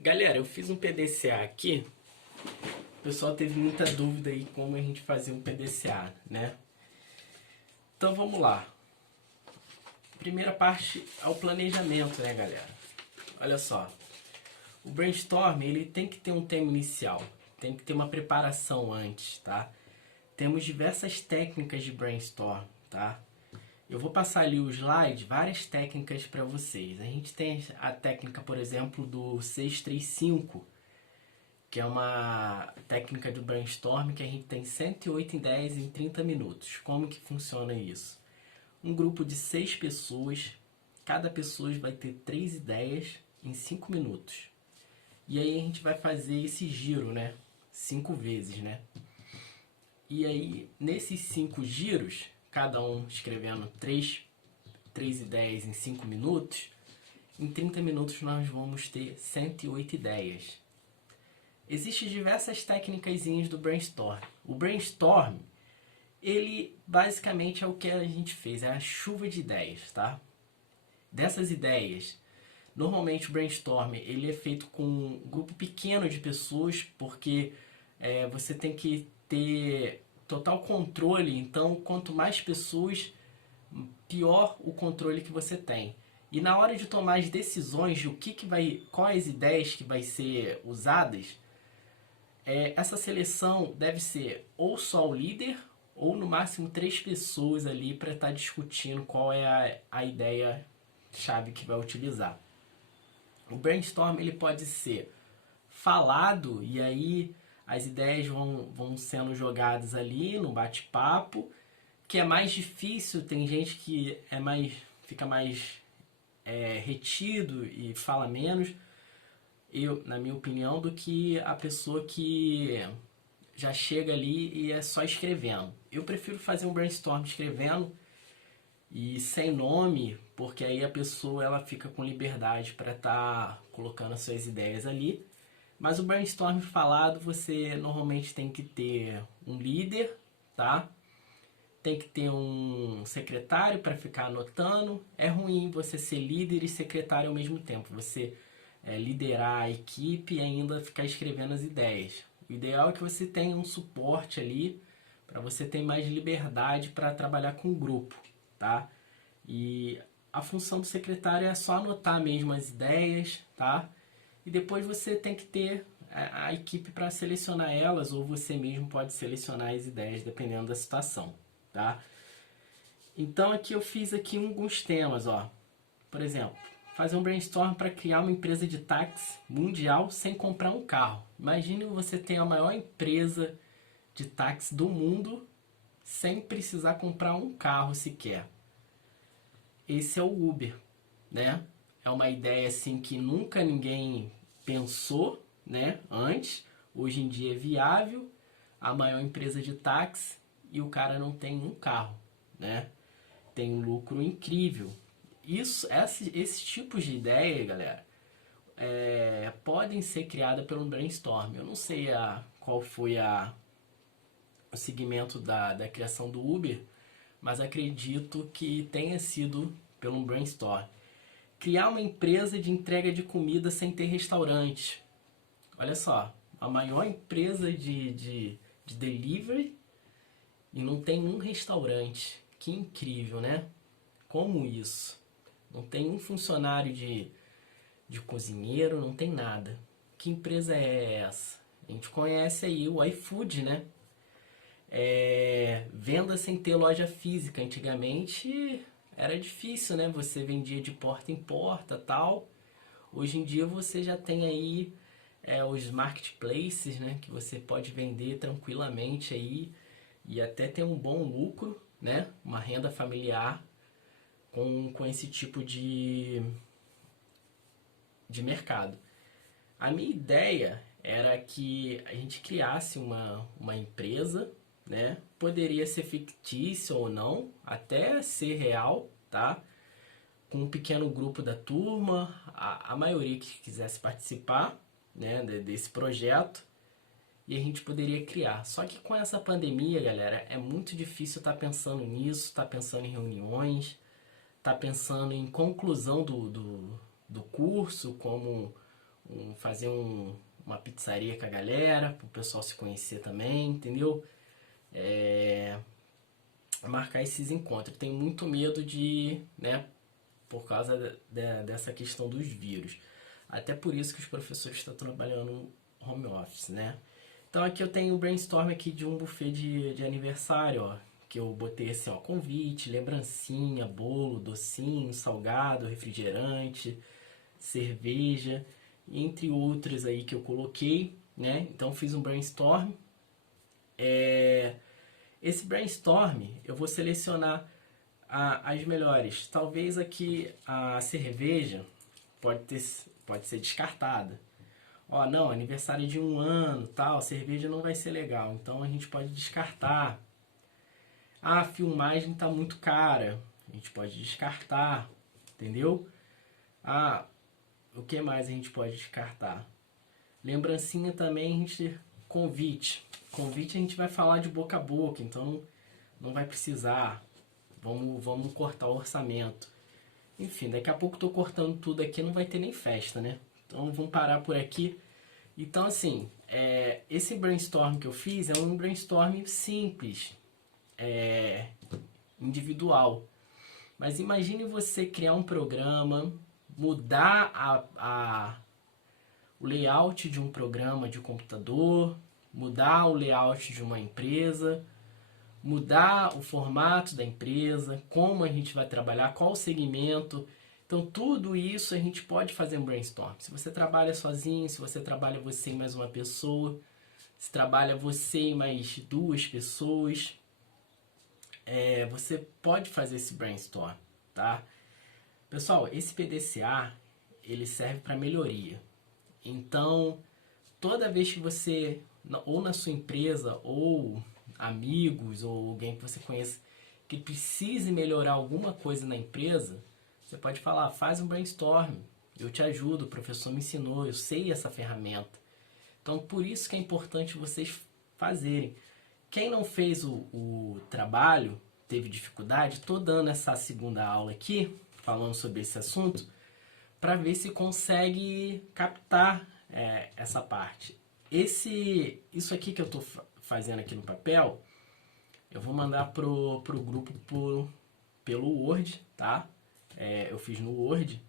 Galera, eu fiz um PDCA aqui. O pessoal teve muita dúvida aí como a gente fazia um PDCA, né? Então vamos lá. Primeira parte é o planejamento, né, galera? Olha só. O brainstorm, ele tem que ter um tema inicial. Tem que ter uma preparação antes, tá? Temos diversas técnicas de brainstorm, tá? Eu vou passar ali o slide, várias técnicas para vocês. A gente tem a técnica, por exemplo, do 635, que é uma técnica de brainstorm que a gente tem 108 ideias em 30 minutos. Como que funciona isso? Um grupo de 6 pessoas, cada pessoa vai ter 3 ideias em 5 minutos. E aí a gente vai fazer esse giro, né? 5 vezes, né? E aí, nesses 5 giros, cada um escrevendo 3 ideias em 5 minutos, em 30 minutos nós vamos ter 108 ideias. Existem diversas técnicas do brainstorm. O brainstorm, ele basicamente é o que a gente fez, é a chuva de ideias, tá? Dessas ideias, normalmente o brainstorm ele é feito com um grupo pequeno de pessoas, porque você tem que ter total controle, então quanto mais pessoas, pior o controle que você tem. E na hora de tomar as decisões de quais ideias que vai ser usadas, essa seleção deve ser ou só o líder ou no máximo 3 pessoas ali para estar discutindo qual é a ideia chave que vai utilizar. O brainstorm ele pode ser falado e aí as ideias vão sendo jogadas ali no bate-papo, que é mais difícil, tem gente que fica mais retido e fala menos, na minha opinião, do que a pessoa que já chega ali e é só escrevendo. Eu prefiro fazer um brainstorm escrevendo e sem nome, porque aí a pessoa ela fica com liberdade para estar colocando as suas ideias ali. Mas o brainstorm falado, você normalmente tem que ter um líder, tá? Tem que ter um secretário para ficar anotando. É ruim você ser líder e secretário ao mesmo tempo. Você liderar a equipe e ainda ficar escrevendo as ideias. O ideal é que você tenha um suporte ali para você ter mais liberdade para trabalhar com o grupo, tá? E a função do secretário é só anotar mesmo as ideias, tá? E depois você tem que ter a equipe para selecionar elas, ou você mesmo pode selecionar as ideias dependendo da situação, tá? Então aqui eu fiz aqui alguns temas, ó. Por exemplo, fazer um brainstorm para criar uma empresa de táxi mundial sem comprar um carro. Imagine você ter a maior empresa de táxi do mundo sem precisar comprar um carro sequer. Esse é o Uber, né? É uma ideia assim que nunca ninguém pensou, né, antes. Hoje em dia é viável, a maior empresa de táxi e o cara não tem um carro, né? Tem um lucro incrível. Esses tipos de ideia, galera, podem ser criadas pelo brainstorm. Eu não sei qual foi o segmento da criação do Uber, mas acredito que tenha sido pelo brainstorm. Criar uma empresa de entrega de comida sem ter restaurante. Olha só, a maior empresa de delivery e não tem um restaurante. Que incrível, né? Como isso? Não tem um funcionário de cozinheiro, não tem nada. Que empresa é essa? A gente conhece aí o iFood, né? Venda sem ter loja física. Antigamente era difícil, né? Você vendia de porta em porta, tal. Hoje em dia você já tem aí os marketplaces, né? Que você pode vender tranquilamente aí e até ter um bom lucro, né? Uma renda familiar com esse tipo de mercado. A minha ideia era que a gente criasse uma empresa, né? Poderia ser fictícia ou não, até ser real, tá? Com um pequeno grupo da turma, a maioria que quisesse participar, né, desse projeto, e a gente poderia criar. Só que com essa pandemia, galera, é muito difícil estar pensando nisso, estar pensando em reuniões, estar pensando em conclusão do curso, como fazer uma pizzaria com a galera, para o pessoal se conhecer também, entendeu? Marcar esses encontros. Eu tenho muito medo de, né, por causa dessa questão dos vírus. Até por isso que os professores estão trabalhando home office, né? Então aqui eu tenho o brainstorm aqui de um buffet de aniversário, ó, que eu botei assim, ó, convite, lembrancinha, bolo, docinho, salgado, refrigerante, cerveja, entre outros aí que eu coloquei, né? Então fiz um brainstorm. Esse brainstorm eu vou selecionar as melhores. Talvez aqui a cerveja pode ser descartada. Ó, não, aniversário de 1 ano, tal, cerveja não vai ser legal, então a gente pode descartar. Ah, a filmagem tá muito cara, a gente pode descartar, entendeu? Ah, o que mais a gente pode descartar? Lembrancinha também, a gente convite. Convite a gente vai falar de boca a boca, então não vai precisar. Vamos cortar o orçamento. Enfim, daqui a pouco eu tô cortando tudo aqui, não vai ter nem festa, né? Então vamos parar por aqui. Então assim, esse brainstorm que eu fiz é um brainstorm simples, individual. Mas imagine você criar um programa, mudar o layout de um programa de computador, mudar o layout de uma empresa, mudar o formato da empresa, como a gente vai trabalhar, qual o segmento. Então tudo isso a gente pode fazer um brainstorm. Se você trabalha sozinho, se você trabalha você e mais uma pessoa, se trabalha você e mais 2 pessoas, você pode fazer esse brainstorm, tá? Pessoal, esse PDCA, ele serve para melhoria. Então, toda vez que você, ou na sua empresa, ou amigos, ou alguém que você conhece, que precise melhorar alguma coisa na empresa, você pode falar, faz um brainstorm, eu te ajudo, o professor me ensinou, eu sei essa ferramenta. Então, por isso que é importante vocês fazerem. Quem não fez o trabalho, teve dificuldade, estou dando essa segunda aula aqui, falando sobre esse assunto, para ver se consegue captar essa parte. Isso aqui que eu estou fazendo aqui no papel, eu vou mandar pro grupo pelo Word, tá? Eu fiz no Word,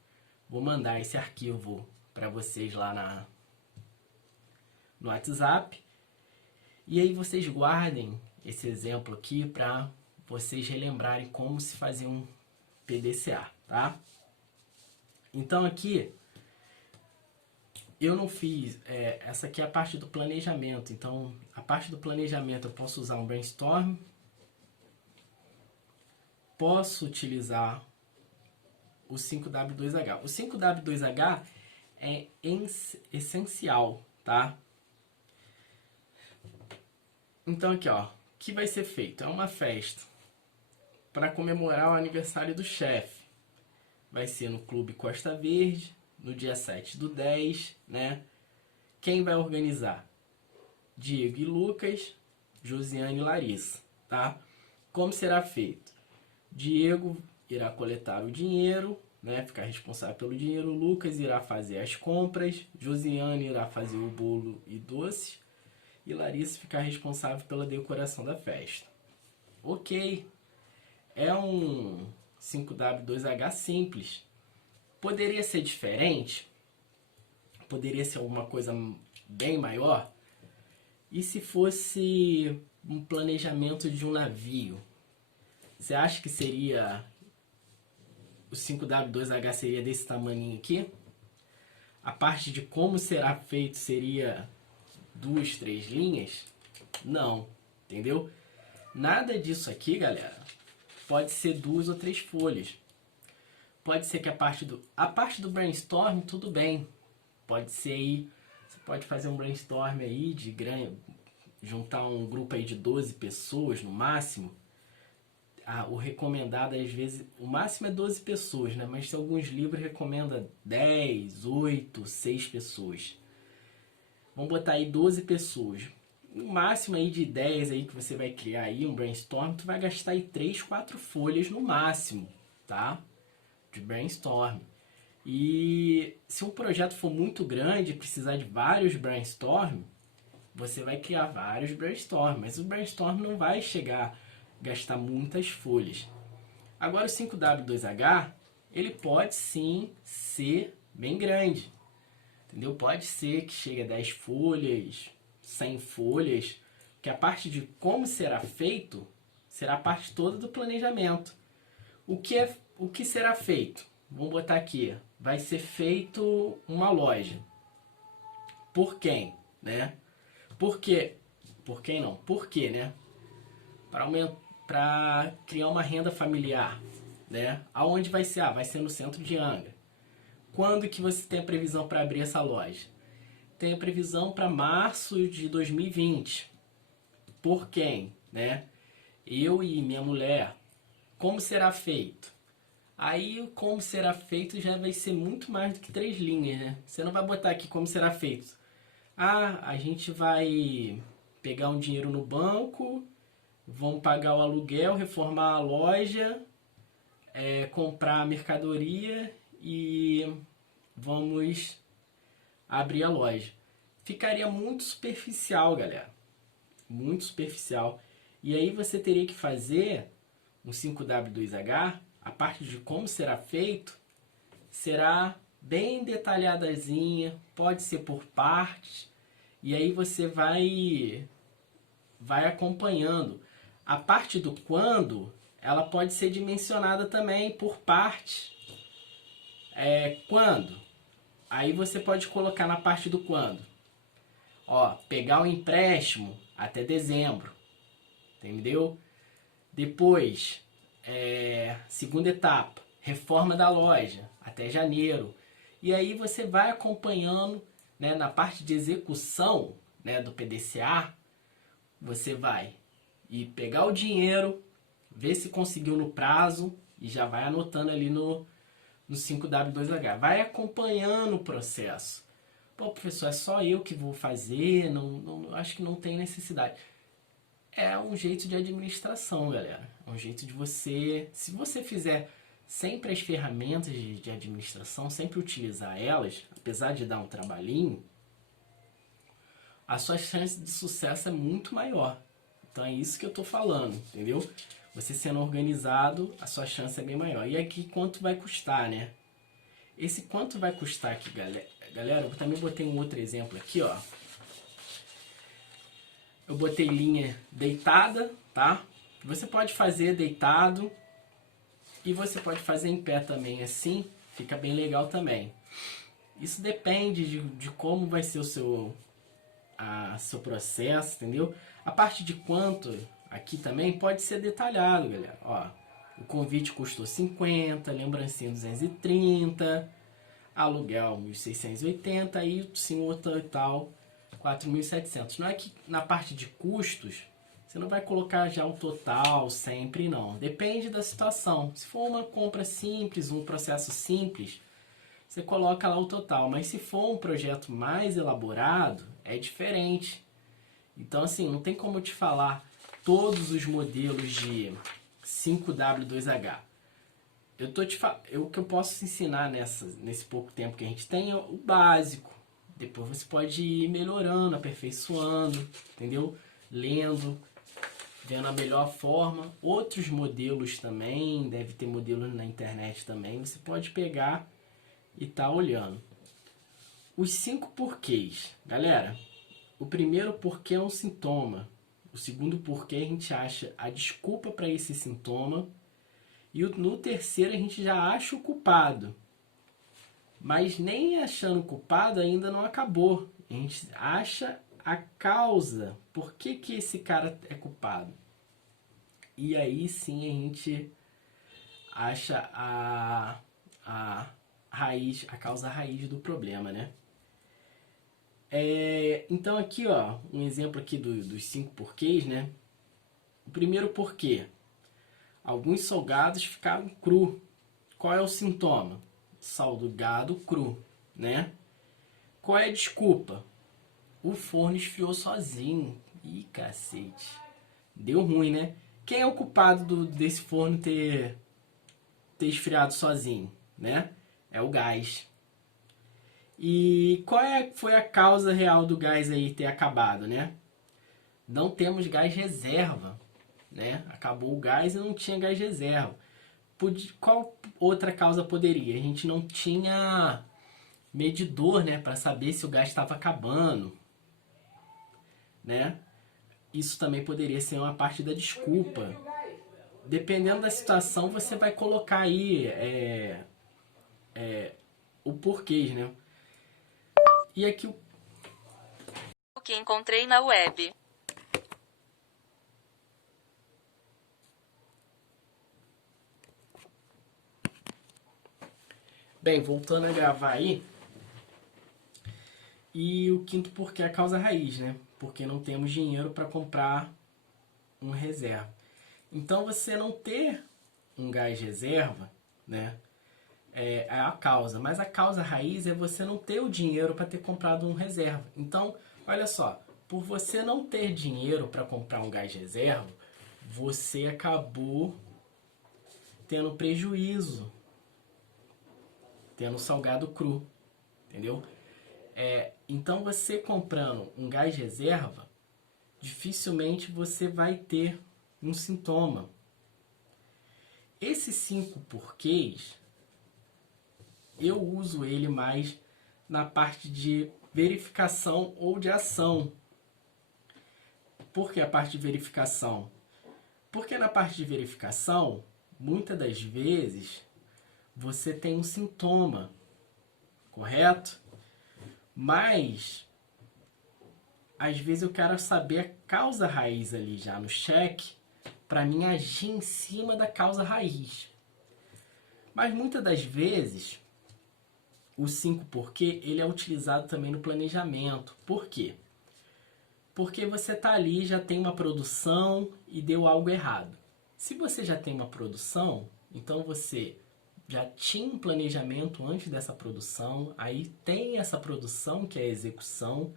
vou mandar esse arquivo para vocês lá no WhatsApp. E aí vocês guardem esse exemplo aqui para vocês relembrarem como se fazia um PDCA, tá? Então aqui eu não fiz, essa aqui é a parte do planejamento. Então a parte do planejamento eu posso usar um brainstorm, posso utilizar o 5W2H. O 5W2H é essencial, tá? Então aqui, ó, o que vai ser feito? É uma festa para comemorar o aniversário do chefe. Vai ser no Clube Costa Verde, no dia 7/10, né? Quem vai organizar? Diego e Lucas, Josiane e Larissa, tá? Como será feito? Diego irá coletar o dinheiro, né? Ficar responsável pelo dinheiro. Lucas irá fazer as compras. Josiane irá fazer o bolo e doces. E Larissa ficar responsável pela decoração da festa. Ok. É um 5W2H simples. Poderia ser diferente? Poderia ser alguma coisa bem maior? E se fosse um planejamento de um navio? Você acha que seria... O 5W2H seria desse tamanho aqui? A parte de como será feito seria 2, 3 linhas? Não, entendeu? Nada disso aqui, galera, pode ser 2 ou 3 folhas. Pode ser que a parte do brainstorm, tudo bem. Pode ser aí, você pode fazer um brainstorm aí de juntar um grupo aí de 12 pessoas no máximo. O recomendado às vezes, o máximo é 12 pessoas, né? Mas tem alguns livros que recomendam 10, 8, 6 pessoas. Vamos botar aí 12 pessoas. No máximo aí de 10 aí que você vai criar aí um brainstorm, tu vai gastar aí 3, 4 folhas no máximo, tá? De brainstorm. E se um projeto for muito grande e precisar de vários brainstorm, você vai criar vários brainstorm, mas o brainstorm não vai chegar a gastar muitas folhas. Agora o 5W2H, ele pode sim ser bem grande, entendeu? Pode ser que chegue a 10 folhas, 100 folhas, que a parte de como será feito será a parte toda do planejamento. O que será feito? Vamos botar aqui, vai ser feito uma loja. Por quem, né? Por quê? Por quem não? Por quê, né? Para criar uma renda familiar, né? Aonde vai ser? Vai ser no centro de Angra. Quando que você tem a previsão para abrir essa loja? Tem a previsão para março de 2020. Por quem, né? Eu e minha mulher. Como será feito? Aí, como será feito já vai ser muito mais do que 3 linhas, né? Você não vai botar aqui como será feito. A gente vai pegar um dinheiro no banco, vamos pagar o aluguel, reformar a loja, comprar a mercadoria e vamos abrir a loja. Ficaria muito superficial, galera. Muito superficial. E aí você teria que fazer um 5W2H, a parte de como será feito, será bem detalhadazinha, pode ser por partes, e aí você vai acompanhando. A parte do quando, ela pode ser dimensionada também por partes. Quando? Aí você pode colocar na parte do quando. Ó, pegar o empréstimo até dezembro, entendeu? Depois, segunda etapa, reforma da loja até janeiro. E aí você vai acompanhando, né, na parte de execução, né, do PDCA, você vai ir pegar o dinheiro, ver se conseguiu no prazo e já vai anotando ali no 5W2H. Vai acompanhando o processo. Pô, professor, é só eu que vou fazer? Não, acho que não tem necessidade. É um jeito de administração, galera. É um jeito de você... Se você fizer sempre as ferramentas de administração, sempre utilizar elas, apesar de dar um trabalhinho, a sua chance de sucesso é muito maior. Então é isso que eu tô falando, entendeu? Você sendo organizado, a sua chance é bem maior. E aqui quanto vai custar, né? Esse quanto vai custar aqui, galera, eu também botei um outro exemplo aqui, ó. Eu botei linha deitada, tá? Você pode fazer deitado e você pode fazer em pé também, assim, fica bem legal também. Isso depende de como vai ser o seu processo, entendeu? A parte de quanto aqui também pode ser detalhado, galera. Ó, o convite custou 50, lembrancinha 230, aluguel 1.680 e sim o total 4.700. Não é que na parte de custos você não vai colocar já o total sempre, não. Depende da situação. Se for uma compra simples, um processo simples, você coloca lá o total. Mas se for um projeto mais elaborado, é diferente. Então, assim, não tem como te falar todos os modelos de 5W2H. O que eu posso ensinar nesse pouco tempo que a gente tem é o básico. Depois você pode ir melhorando, aperfeiçoando, entendeu? Lendo, vendo a melhor forma. Outros modelos também, deve ter modelos na internet também. Você pode pegar e tá olhando. Os 5 porquês. Galera, o primeiro porquê é um sintoma. O segundo porquê a gente acha a desculpa para esse sintoma. E no terceiro a gente já acha o culpado. Mas nem achando o culpado ainda não acabou. A gente acha a causa. Por que esse cara é culpado? E aí sim a gente acha a raiz, a causa raiz do problema, né? Então aqui, ó, um exemplo aqui dos 5 porquês, né? O primeiro porquê. Alguns salgados ficaram cru. Qual é o sintoma? Salgado cru, né? Qual é a desculpa? O forno esfriou sozinho. Ih, cacete. Deu ruim, né? Quem é o culpado desse forno ter esfriado sozinho, né? É o gás. E qual foi a causa real do gás aí ter acabado, né? Não temos gás reserva, né? Acabou o gás e não tinha gás reserva. Qual outra causa poderia? A gente não tinha medidor, né, para saber se o gás estava acabando, né? Isso também poderia ser uma parte da desculpa. Dependendo da situação, você vai colocar aí o porquê, né? E aqui O que encontrei na web. Bem, voltando a gravar aí. E o quinto porquê é a causa raiz, né? Porque não temos dinheiro para comprar um reserva. Então, você não ter um gás reserva, né? É a causa. Mas a causa raiz é você não ter o dinheiro para ter comprado um reserva. Então, olha só. Por você não ter dinheiro para comprar um gás reserva, você acabou tendo prejuízo. Tendo salgado cru. Entendeu? Então, você comprando um gás reserva, dificilmente você vai ter um sintoma. Esses 5 porquês, eu uso ele mais na parte de verificação ou de ação. Por que a parte de verificação? Porque na parte de verificação, muitas das vezes, você tem um sintoma, correto? Mas, às vezes eu quero saber a causa raiz ali já no cheque, para mim agir em cima da causa raiz. Mas muitas das vezes, o 5 porquê, ele é utilizado também no planejamento. Por quê? Porque você está ali, já tem uma produção e deu algo errado. Se você já tem uma produção, então você já tinha um planejamento antes dessa produção, aí tem essa produção que é a execução,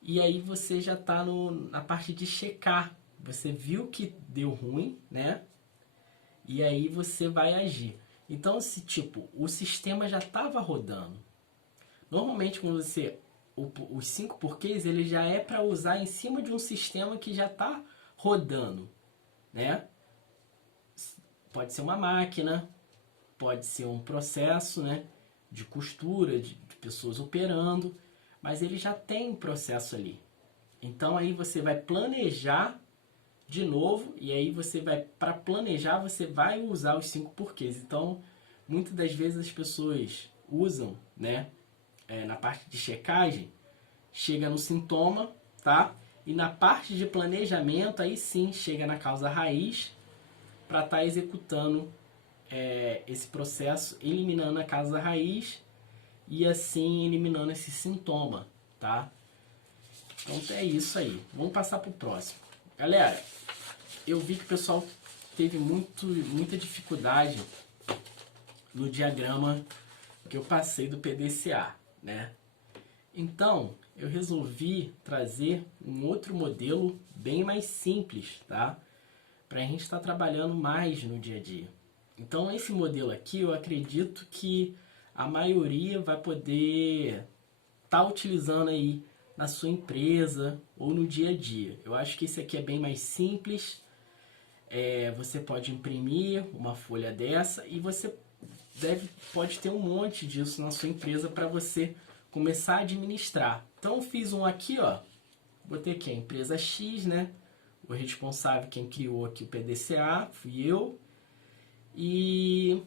e aí você já está na parte de checar. Você viu que deu ruim, né? E aí você vai agir. Então, o sistema já estava rodando. Normalmente, quando os 5 porquês, ele já é para usar em cima de um sistema que já está rodando, né? Pode ser uma máquina, pode ser um processo, né, de costura, de pessoas operando, mas ele já tem um processo ali. Então aí você vai planejar de novo, e aí para planejar, você vai usar os 5 porquês. Então, muitas das vezes as pessoas usam, né, na parte de checagem, chega no sintoma, tá? E na parte de planejamento, aí sim, chega na causa raiz para estar executando esse processo, eliminando a causa raiz e assim eliminando esse sintoma, tá? Então é isso aí. Vamos passar para o próximo. Galera, eu vi que o pessoal teve muita dificuldade no diagrama que eu passei do PDCA, né? Então, eu resolvi trazer um outro modelo bem mais simples, tá? Para a gente estar trabalhando mais no dia a dia. Então, esse modelo aqui, eu acredito que a maioria vai poder estar utilizando aí na sua empresa ou no dia a dia. Eu acho que esse aqui é bem mais simples. Você pode imprimir uma folha dessa e você pode ter um monte disso na sua empresa para você começar a administrar. Então, eu fiz um aqui, ó. Botei aqui a empresa X, né? O responsável, quem criou aqui o PDCA, fui eu. E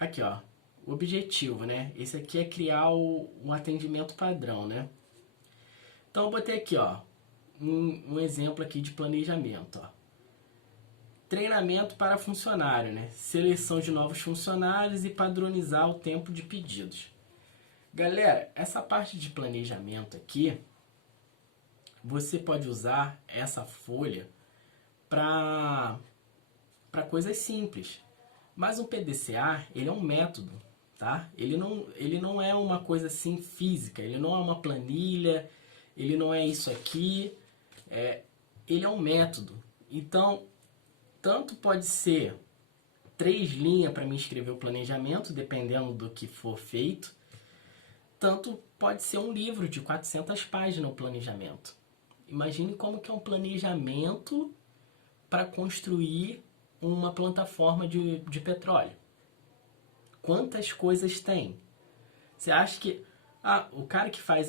aqui, ó, o objetivo, né? Esse aqui é criar um atendimento padrão, né? Então, eu botei aqui, ó, um exemplo aqui de planejamento, ó. Treinamento para funcionário, né? Seleção de novos funcionários e padronizar o tempo de pedidos. Galera, essa parte de planejamento aqui, você pode usar essa folha para coisas simples. Mas o PDCA, ele é um método, tá? Ele não é uma coisa assim física, ele não é uma planilha, ele não é isso aqui, ele é um método. Então, tanto pode ser 3 linhas para mim escrever o planejamento, dependendo do que for feito. Tanto pode ser um livro de 400 páginas o planejamento. Imagine como que é um planejamento para construir uma plataforma de petróleo. Quantas coisas tem? Você acha que o cara que faz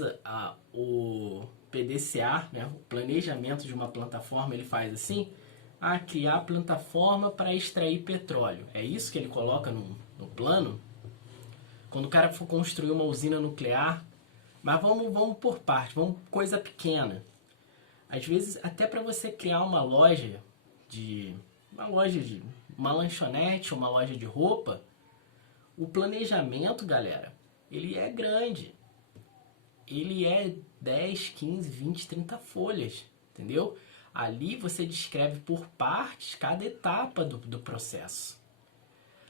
o PDCA, né, o planejamento de uma plataforma, ele faz assim? Criar plataforma para extrair petróleo. É isso que ele coloca no plano? Quando o cara for construir uma usina nuclear. Mas vamos por parte, vamos coisa pequena. Às vezes, até para você criar uma lanchonete, uma loja de roupa, o planejamento, galera, ele é grande. Ele é 10, 15, 20, 30 folhas, entendeu? Ali você descreve por partes cada etapa do processo.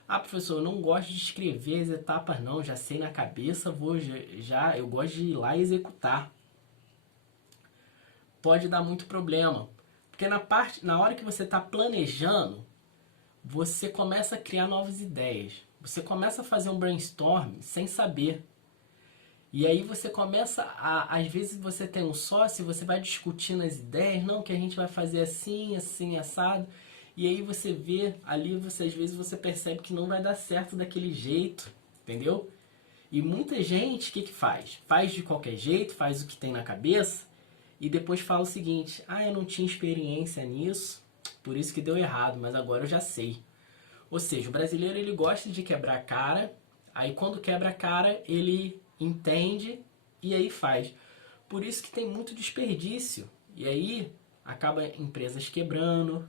Professor, eu não gosto de escrever as etapas não, já sei na cabeça, eu gosto de ir lá e executar. Pode dar muito problema, porque na hora que você está planejando, você começa a criar novas ideias. Você começa a fazer um brainstorm sem saber. E aí você começa às vezes você tem um sócio, você vai discutindo as ideias, não, que a gente vai fazer assim, assim, assado. E aí você vê ali, às vezes você percebe que não vai dar certo daquele jeito, entendeu? E muita gente, o que faz? Faz de qualquer jeito, faz o que tem na cabeça e depois fala o seguinte: eu não tinha experiência nisso, por isso que deu errado, mas agora eu já sei. Ou seja, o brasileiro ele gosta de quebrar a cara, aí quando quebra a cara ele entende e aí faz. Por isso que tem muito desperdício. E aí acaba empresas quebrando,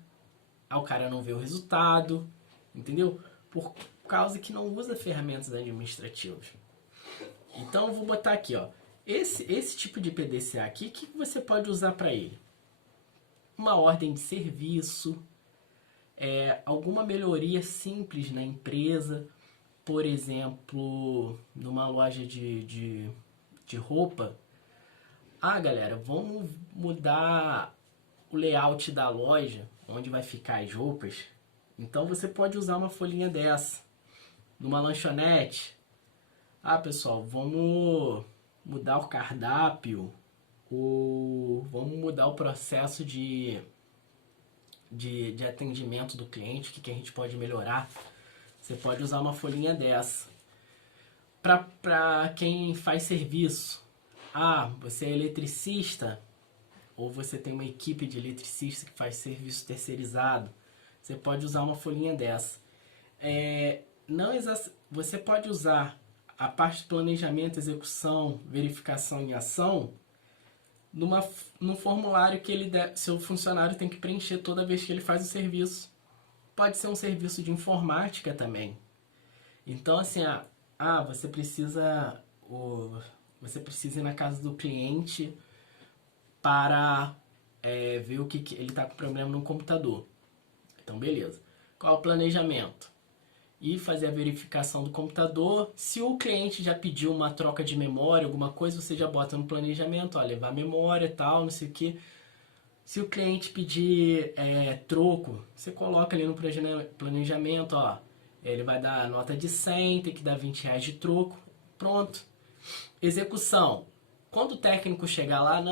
o cara não vê o resultado, entendeu? Por causa que não usa ferramentas administrativas. Então eu vou botar aqui, ó, esse tipo de PDCA aqui, o que você pode usar para ele? Uma ordem de serviço, alguma melhoria simples na empresa, por exemplo, numa loja de roupa. Galera, vamos mudar o layout da loja, onde vai ficar as roupas. Então você pode usar uma folhinha dessa. Numa lanchonete, pessoal, vamos mudar o cardápio, vamos mudar o processo de atendimento do cliente, o que a gente pode melhorar. Você pode usar uma folhinha dessa. Para quem faz serviço, você é eletricista, ou você tem uma equipe de eletricistas que faz serviço terceirizado, você pode usar uma folhinha dessa. Você pode usar a parte de planejamento, execução, verificação e ação num formulário que seu funcionário tem que preencher toda vez que ele faz o serviço. Pode ser um serviço de informática também. Então, assim, você precisa ir na casa do cliente para ver o que ele está com problema no computador. Então, beleza. Qual é o planejamento? E fazer a verificação do computador. Se o cliente já pediu uma troca de memória, alguma coisa, você já bota no planejamento, levar memória e tal, não sei o que. Se o cliente pedir troco, você coloca ali no planejamento, ele vai dar nota de 100, tem que dar 20 reais de troco. Pronto. Execução. Quando o técnico chegar lá,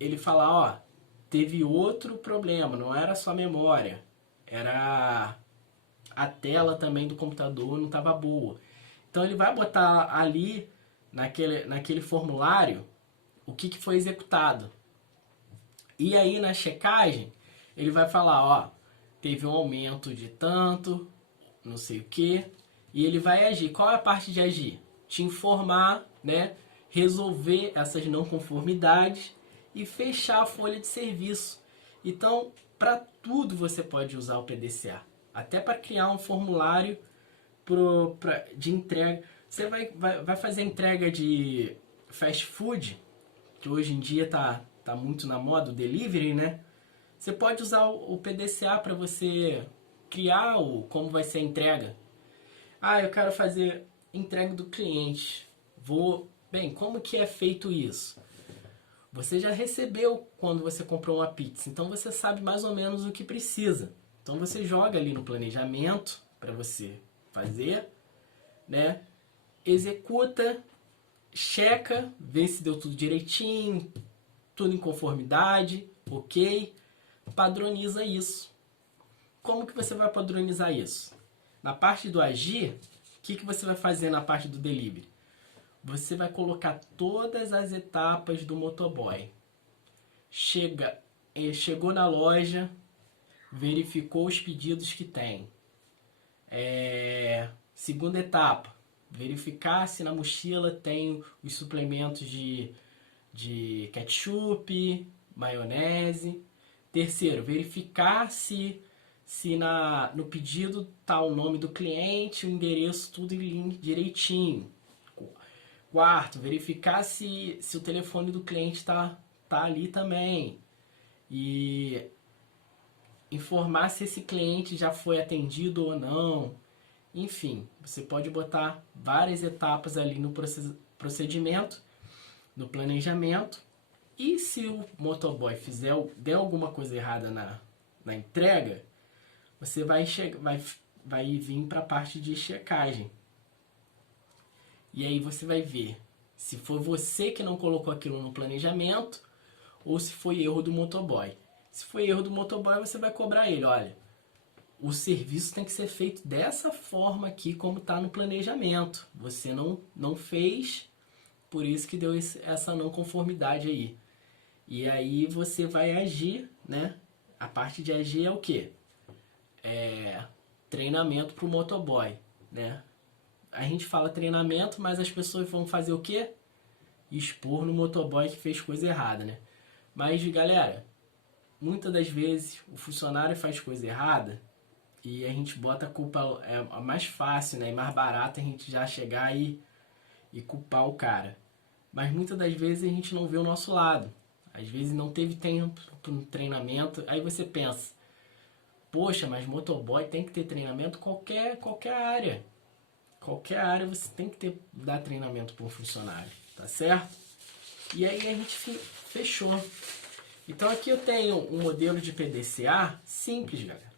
ele fala, teve outro problema, não era só a memória, era a tela também do computador, não estava boa. Então ele vai botar ali, naquele formulário, o que foi executado. E aí na checagem, ele vai falar, teve um aumento de tanto, não sei o que, e ele vai agir. Qual é a parte de agir? Te informar, né? Resolver essas não conformidades e fechar a folha de serviço. Então, para tudo você pode usar o PDCA. Até para criar um formulário de entrega. Você vai fazer entrega de fast food, que hoje em dia tá muito na moda, o delivery, né? Você pode usar o PDCA para você criar como vai ser a entrega. Eu quero fazer entrega do cliente. Como que é feito isso? Você já recebeu quando você comprou uma pizza, então você sabe mais ou menos o que precisa. Então você joga ali no planejamento, para você fazer, né? Executa, checa, vê se deu tudo direitinho, tudo em conformidade, ok? Padroniza isso. Como que você vai padronizar isso? Na parte do agir, o que você vai fazer na parte do delivery? Você vai colocar todas as etapas do motoboy. Chegou na loja, verificou os pedidos que tem. Segunda etapa, verificar se na mochila tem os suplementos de ketchup, maionese. Terceiro, verificar se no pedido está o nome do cliente, o endereço, tudo direitinho. Quarto, verificar se o telefone do cliente está ali também. E informar se esse cliente já foi atendido ou não. Enfim, você pode botar várias etapas ali no procedimento, no planejamento. E se o motoboy der alguma coisa errada na entrega, você vai vir para a parte de checagem. E aí você vai ver se foi você que não colocou aquilo no planejamento ou se foi erro do motoboy. Se foi erro do motoboy, você vai cobrar ele. Olha, o serviço tem que ser feito dessa forma aqui como está no planejamento. Você não fez, por isso que deu essa não conformidade aí. E aí você vai agir, né? A parte de agir é o quê? Treinamento para o motoboy, né? A gente fala treinamento, mas as pessoas vão fazer o quê? Expor no motoboy que fez coisa errada, né? Mas, galera, muitas das vezes o funcionário faz coisa errada e a gente bota a culpa, é mais fácil, né? E mais barato a gente já chegar e culpar o cara. Mas muitas das vezes a gente não vê o nosso lado. Às vezes não teve tempo para um treinamento. Aí você pensa, poxa, mas motoboy tem que ter treinamento qualquer área. Qualquer área você tem que dar treinamento para um funcionário, tá certo? E aí a gente fechou. Então aqui eu tenho um modelo de PDCA simples, galera.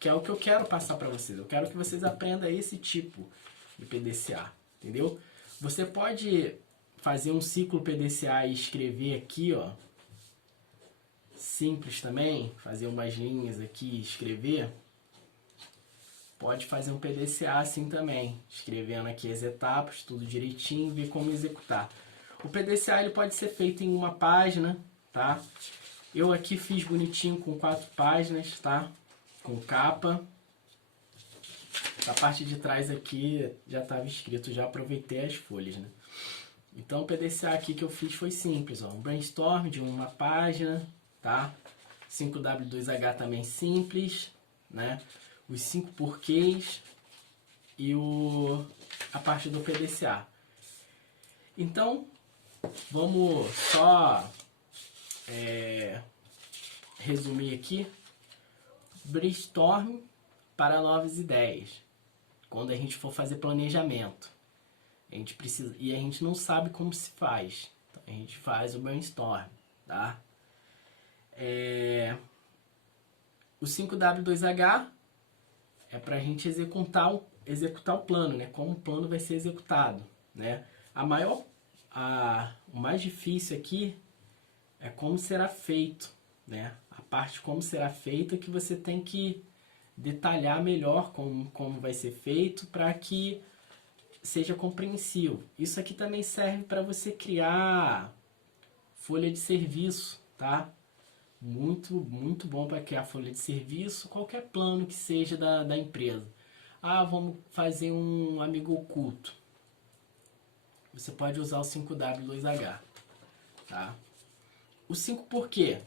Que é o que eu quero passar para vocês. Eu quero que vocês aprendam esse tipo de PDCA, entendeu? Você pode fazer um ciclo PDCA e escrever aqui, ó. Simples também, fazer umas linhas aqui e escrever. Pode fazer um PDCA assim também, escrevendo aqui as etapas, tudo direitinho, ver como executar. O PDCA ele pode ser feito em uma página, tá? Eu aqui fiz bonitinho com 4 páginas, tá? Com capa. A parte de trás aqui já estava escrito, já aproveitei as folhas, né? Então o PDCA aqui que eu fiz foi simples, ó. Um brainstorm de uma página, tá? 5W2H também simples, né? Os 5 porquês e a parte do PDCA. Então, vamos só resumir aqui. Brainstorm para novas ideias. Quando a gente for fazer planejamento. A gente não sabe como se faz. Então, a gente faz o brainstorm, tá? O 5W2H é para a gente executar o plano, né? Como o plano vai ser executado, né? O mais difícil aqui é como será feito, né? A parte como será feita que você tem que detalhar melhor como vai ser feito para que seja compreensível. Isso aqui também serve para você criar folha de serviço, tá? Muito, muito bom para criar folha de serviço, qualquer plano que seja da empresa. Ah, vamos fazer um amigo oculto. Você pode usar o 5W2H, tá? O 5 por quê?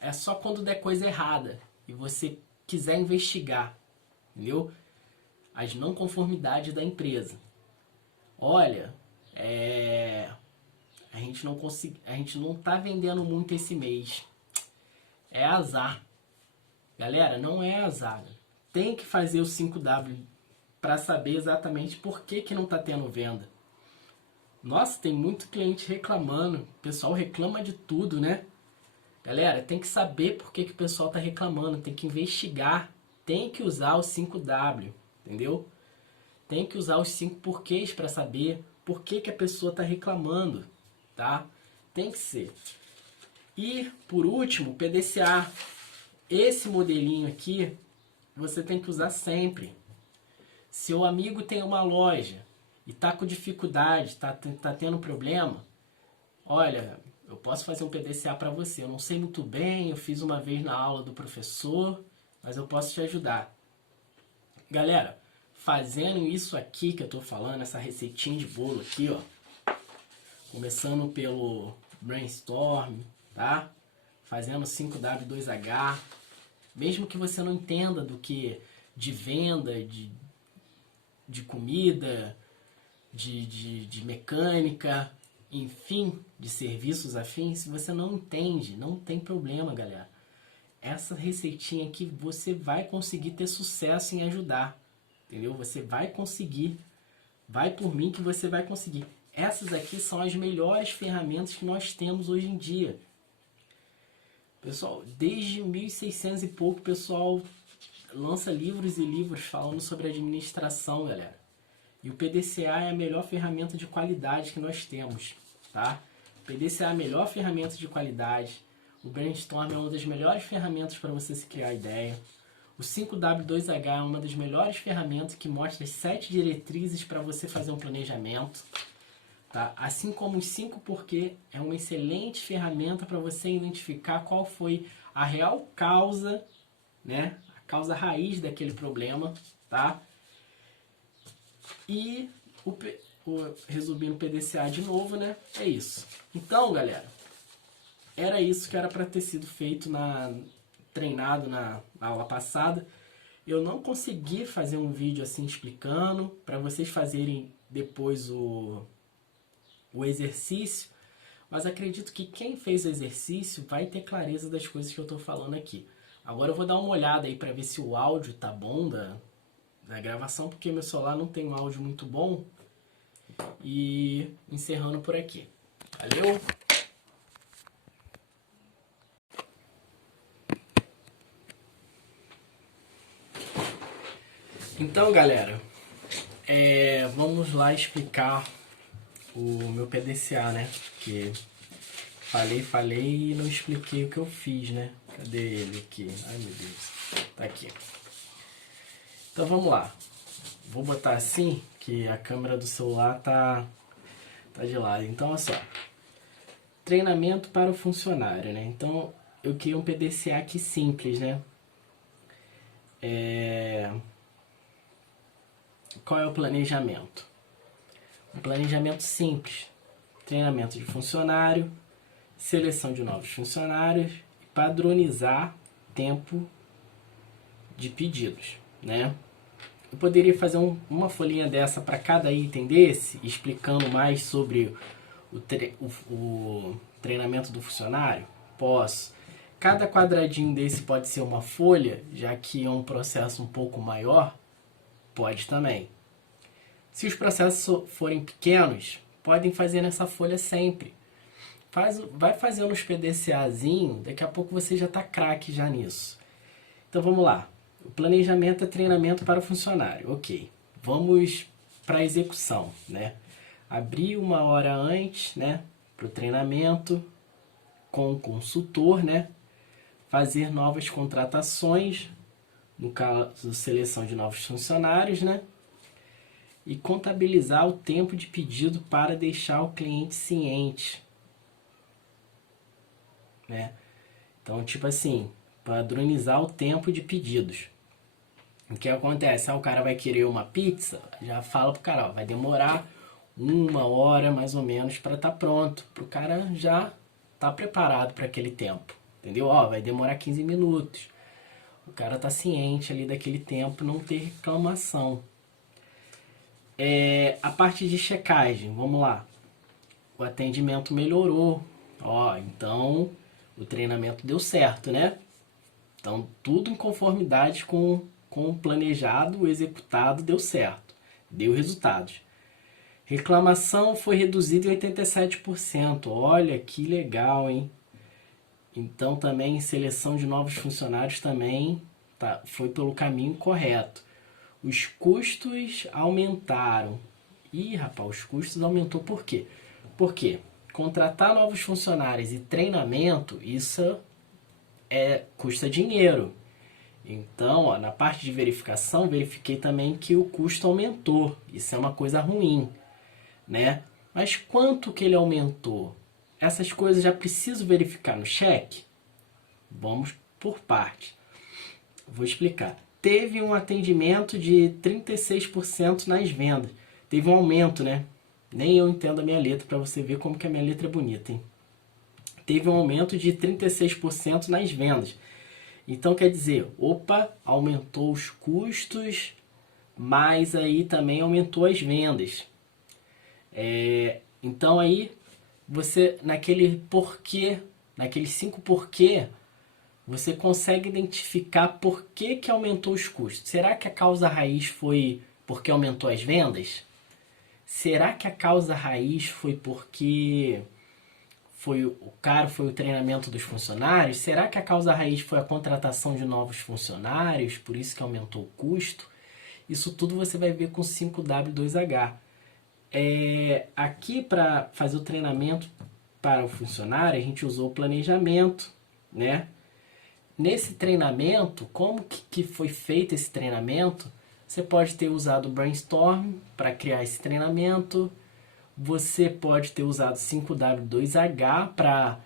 É só quando der coisa errada e você quiser investigar, entendeu? As não conformidades da empresa. Olha, a gente não tá vendendo muito esse mês. É azar. Galera, não é azar. Tem que fazer o 5W para saber exatamente por que não está tendo venda. Nossa, tem muito cliente reclamando. O pessoal reclama de tudo, né? Galera, tem que saber por que o pessoal está reclamando. Tem que investigar. Tem que usar o 5W. entendeu? Tem que usar os 5 porquês para saber por que a pessoa está reclamando, tá? Tem que ser. E, por último, o PDCA. Esse modelinho aqui, você tem que usar sempre. Se o amigo tem uma loja e está com dificuldade, tá tendo problema, olha, eu posso fazer um PDCA para você. Eu não sei muito bem, eu fiz uma vez na aula do professor, mas eu posso te ajudar. Galera, fazendo isso aqui que eu tô falando, essa receitinha de bolo aqui, ó. Começando pelo brainstorm, tá? Fazendo 5W2H. Mesmo que você não entenda do que de venda, de comida, de mecânica, enfim, de serviços afins, se você não entende, não tem problema, galera. Essa receitinha aqui você vai conseguir ter sucesso em ajudar, entendeu? Você vai conseguir, vai por mim que você vai conseguir. Essas aqui são as melhores ferramentas que nós temos hoje em dia. Pessoal, desde 1600 e pouco, o pessoal lança livros e livros falando sobre administração, galera. E o PDCA é a melhor ferramenta de qualidade que nós temos, tá? O PDCA é a melhor ferramenta de qualidade. O Brainstorm é uma das melhores ferramentas para você se criar ideia. O 5W2H é uma das melhores ferramentas que mostra as 7 diretrizes para você fazer um planejamento. Tá? Assim como os 5 porquê é uma excelente ferramenta para você identificar qual foi a real causa, né? A causa raiz daquele problema, tá? E resumindo o PDCA de novo, né? É isso. Então, galera, era isso que era para ter sido feito treinado na aula passada. Eu não consegui fazer um vídeo assim explicando para vocês fazerem depois o exercício, mas acredito que quem fez o exercício vai ter clareza das coisas que eu estou falando aqui. Agora eu vou dar uma olhada aí para ver se o áudio tá bom da gravação, porque meu celular não tem um áudio muito bom. E encerrando por aqui. Valeu! Então, galera, vamos lá explicar o meu PDCA, né? Porque falei e não expliquei o que eu fiz, né? Cadê ele aqui? Ai, meu Deus. Tá aqui. Então, vamos lá. Vou botar assim, que a câmera do celular tá de lado. Então, olha só. Treinamento para o funcionário, né? Então, eu criei um PDCA aqui simples, né? Qual é o planejamento? Um planejamento simples. Treinamento de funcionário, seleção de novos funcionários, padronizar tempo de pedidos, né? Eu poderia fazer uma folhinha dessa para cada item desse, explicando mais sobre o treinamento do funcionário? Posso. Cada quadradinho desse pode ser uma folha, já que é um processo um pouco maior, pode também. Se os processos forem pequenos, podem fazer nessa folha sempre. Vai fazendo os PDCAzinho, daqui a pouco você já está craque já nisso. Então vamos lá. O planejamento é treinamento para o funcionário. Ok. Vamos para a execução, né? Abrir 1 hora antes, né? Para o treinamento com o consultor, né? Fazer novas contratações, no caso, seleção de novos funcionários, né? E contabilizar o tempo de pedido para deixar o cliente ciente, né? Então, tipo assim, padronizar o tempo de pedidos. O que acontece? O cara vai querer uma pizza, já fala pro cara, ó, vai demorar 1 hora mais ou menos para estar pronto, pro cara já tá preparado para aquele tempo, entendeu? Ó, vai demorar 15 minutos. O cara tá ciente ali daquele tempo, não ter reclamação. A parte de checagem, vamos lá. O atendimento melhorou. Ó, então o treinamento deu certo, né? Então tudo em conformidade com o planejado, o executado deu certo. Deu resultados. Reclamação foi reduzida em 87%. Olha que legal, hein? Então também seleção de novos funcionários também foi pelo caminho correto. Os custos aumentaram. Ih, rapaz, os custos aumentou por quê? Porque contratar novos funcionários e treinamento, isso custa dinheiro. Então, ó, na parte de verificação, verifiquei também que o custo aumentou. Isso é uma coisa ruim, né? Mas quanto que ele aumentou? Essas coisas já preciso verificar no cheque? Vamos por parte. Vou explicar. Teve um atendimento de 36% nas vendas. Teve um aumento, né? Nem eu entendo a minha letra para você ver como que a minha letra é bonita, hein? Teve um aumento de 36% nas vendas. Então quer dizer, opa, aumentou os custos, mas aí também aumentou as vendas. Então aí você, naquele porquê, naqueles 5 porquê, você consegue identificar por que aumentou os custos. Será que a causa raiz foi porque aumentou as vendas? Será que a causa raiz foi porque foi o treinamento dos funcionários? Será que a causa raiz foi a contratação de novos funcionários, por isso que aumentou o custo? Isso tudo você vai ver com 5W2H. Aqui para fazer o treinamento para o funcionário, a gente usou o planejamento, né? Nesse treinamento, como que foi feito esse treinamento? Você pode ter usado o Brainstorm para criar esse treinamento. Você pode ter usado 5W2H para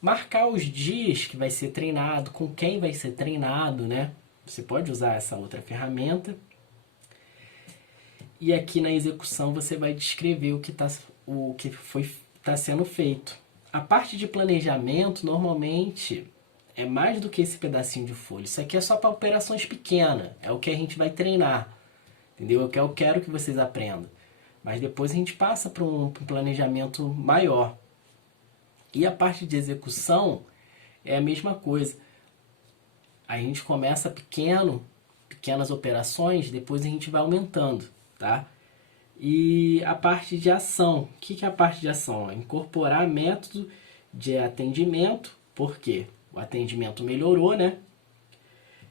marcar os dias que vai ser treinado, com quem vai ser treinado, né? Você pode usar essa outra ferramenta. E aqui na execução você vai descrever o que está sendo feito. A parte de planejamento, normalmente, é mais do que esse pedacinho de folha. Isso aqui é só para operações pequenas. É o que a gente vai treinar. Entendeu? É o que eu quero que vocês aprendam. Mas depois a gente passa para um planejamento maior. E a parte de execução é a mesma coisa. A gente começa pequenas operações, depois a gente vai aumentando, tá? E a parte de ação. O que é a parte de ação? É incorporar método de atendimento. Por quê? O atendimento melhorou, né?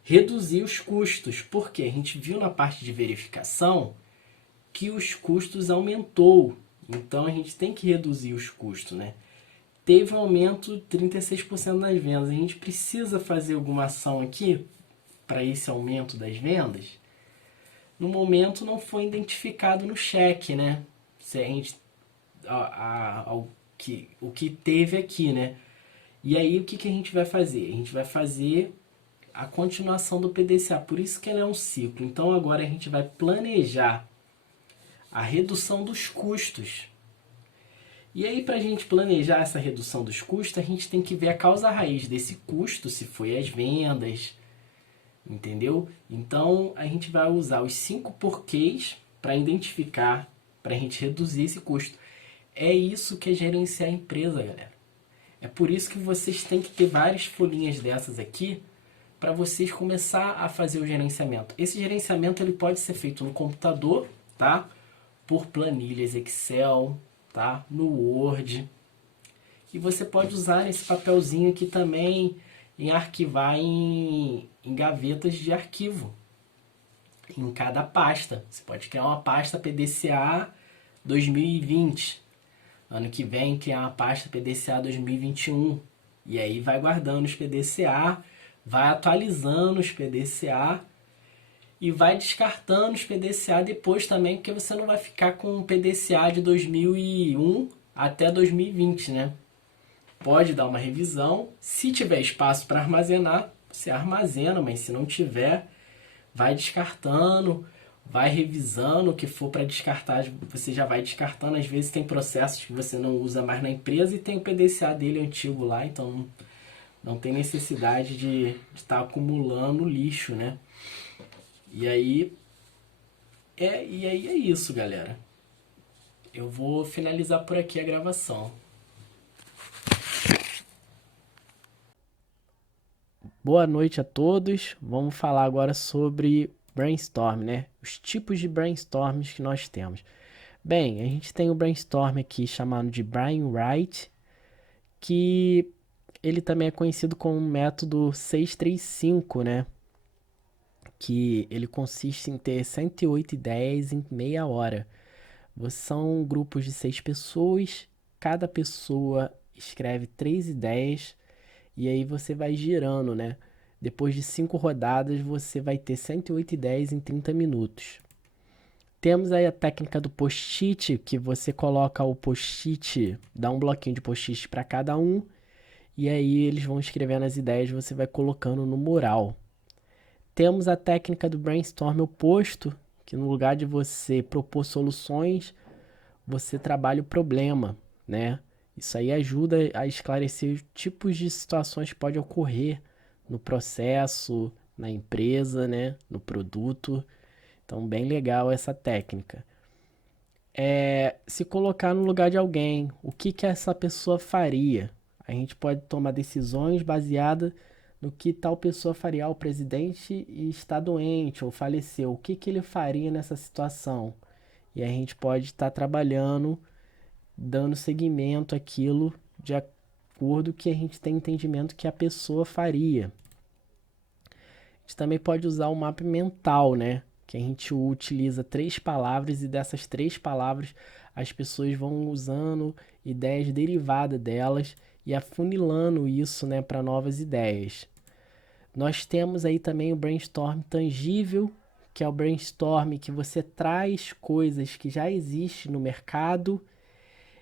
Reduzir os custos. Por quê? A gente viu na parte de verificação que os custos aumentou. Então a gente tem que reduzir os custos, né? Teve um aumento de 36% nas vendas. A gente precisa fazer alguma ação aqui para esse aumento das vendas? No momento não foi identificado no cheque, né? Se a gente, o que teve aqui, né? E aí o que a gente vai fazer? A gente vai fazer a continuação do PDCA. Por isso que ele é um ciclo. Então agora a gente vai planejar a redução dos custos. E aí, para a gente planejar essa redução dos custos, a gente tem que ver a causa raiz desse custo, se foi as vendas, entendeu? Então, a gente vai usar os 5 porquês para identificar, para a gente reduzir esse custo. É isso que é gerenciar a empresa, galera. É por isso que vocês têm que ter várias folhinhas dessas aqui, para vocês começar a fazer o gerenciamento. Esse gerenciamento ele pode ser feito no computador, tá? Por planilhas Excel, tá? No Word. E você pode usar esse papelzinho aqui também em arquivar em gavetas de arquivo. Em cada pasta. Você pode criar uma pasta PDCA 2020. Ano que vem criar uma pasta PDCA 2021. E aí vai guardando os PDCA, vai atualizando os PDCA e vai descartando os PDCA depois também, porque você não vai ficar com um PDCA de 2001 até 2020, né? Pode dar uma revisão. Se tiver espaço para armazenar, você armazena, mas se não tiver, vai descartando, vai revisando o que for para descartar, você já vai descartando. Às vezes tem processos que você não usa mais na empresa e tem o PDCA dele antigo lá, então não tem necessidade de estar acumulando lixo, né? E aí é isso, galera. Eu vou finalizar por aqui a gravação. Boa noite a todos. Vamos falar agora sobre brainstorm, né? Os tipos de brainstorms que nós temos. Bem, a gente tem o brainstorm aqui chamado de Brainwright, que ele também é conhecido como método 635, né? que ele consiste em ter 108 ideias em meia hora. São grupos de 6 pessoas, cada pessoa escreve 3 ideias e aí você vai girando, né? Depois de 5 rodadas, você vai ter 108 ideias em 30 minutos. Temos aí a técnica do post-it, que você coloca o post-it, dá um bloquinho de post-it para cada um, e aí eles vão escrevendo as ideias, você vai colocando no mural. Temos a técnica do brainstorm oposto, que no lugar de você propor soluções, você trabalha o problema, né? Isso aí ajuda a esclarecer os tipos de situações que podem ocorrer no processo, na empresa, né? No produto. Então, bem legal essa técnica. Se colocar no lugar de alguém, o que que essa pessoa faria? A gente pode tomar decisões baseadas no que tal pessoa faria. O presidente está doente ou faleceu. O que que ele faria nessa situação? E a gente pode estar trabalhando, dando seguimento àquilo de acordo com que a gente tem entendimento que a pessoa faria. A gente também pode usar o mapa mental, né? Que a gente utiliza 3 palavras e dessas 3 palavras as pessoas vão usando ideias derivadas delas e afunilando isso, né, para novas ideias. Nós temos aí também o brainstorm tangível, que é o brainstorm que você traz coisas que já existem no mercado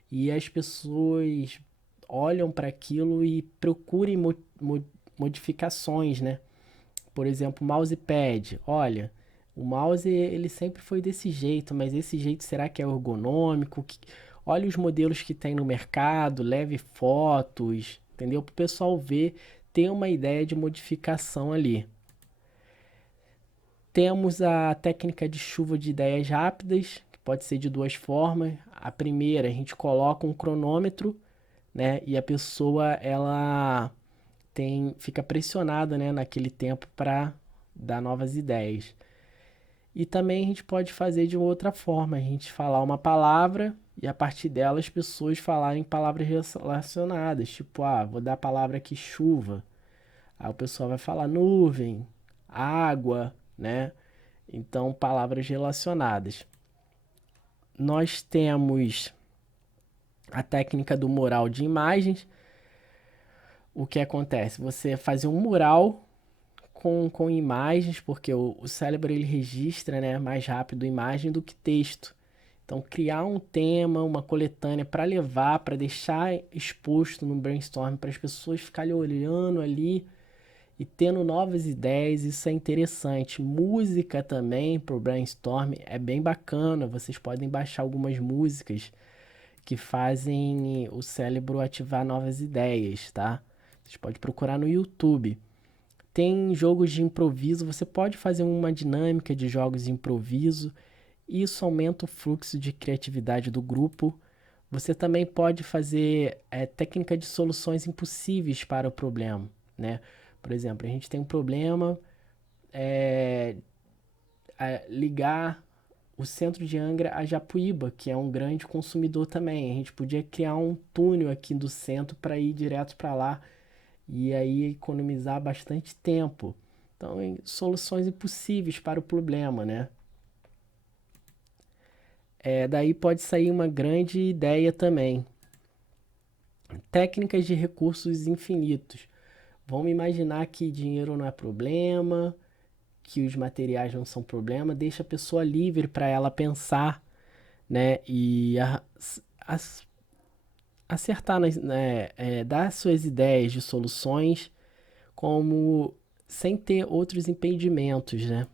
e as pessoas olham para aquilo e procuram modificações, né? Por exemplo, mousepad. Olha, o mouse ele sempre foi desse jeito, mas esse jeito será que é ergonômico? Olha os modelos que tem no mercado, leve fotos, entendeu? Para o pessoal ver, ter uma ideia de modificação ali. Temos a técnica de chuva de ideias rápidas, que pode ser de 2 formas. A primeira, a gente coloca um cronômetro, né? E a pessoa ela fica pressionada, né, naquele tempo para dar novas ideias. E também a gente pode fazer de outra forma, a gente falar uma palavra e a partir dela as pessoas falarem palavras relacionadas, tipo, vou dar a palavra aqui chuva. Aí o pessoal vai falar nuvem, água, né? Então, palavras relacionadas. Nós temos a técnica do mural de imagens. O que acontece? Você faz um mural com imagens, porque o cérebro ele registra, né, mais rápido imagem do que texto. Então, criar um tema, uma coletânea para levar, para deixar exposto no brainstorm, para as pessoas ficarem olhando ali e tendo novas ideias, isso é interessante. Música também para o brainstorm é bem bacana, vocês podem baixar algumas músicas que fazem o cérebro ativar novas ideias, tá? Vocês podem procurar no YouTube. Tem jogos de improviso, você pode fazer uma dinâmica de jogos de improviso, isso aumenta o fluxo de criatividade do grupo. Você também pode fazer técnica de soluções impossíveis para o problema, né? Por exemplo, a gente tem um problema, ligar o centro de Angra a Japuíba, que é um grande consumidor também. A gente podia criar um túnel aqui do centro para ir direto para lá e aí economizar bastante tempo. Então, soluções impossíveis para o problema, né? Daí pode sair uma grande ideia também. Técnicas de recursos infinitos. Vamos imaginar que dinheiro não é problema, que os materiais não são problema, deixa a pessoa livre para ela pensar, né? E acertar, né? Dar suas ideias de soluções como sem ter outros impedimentos, né?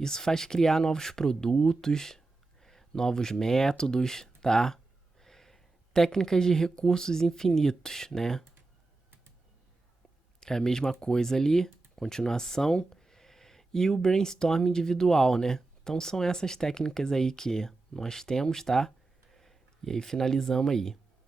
Isso faz criar novos produtos, novos métodos, tá? Técnicas de recursos infinitos, né? É a mesma coisa ali, continuação. E o brainstorm individual, né? Então são essas técnicas aí que nós temos, tá? E aí finalizamos aí.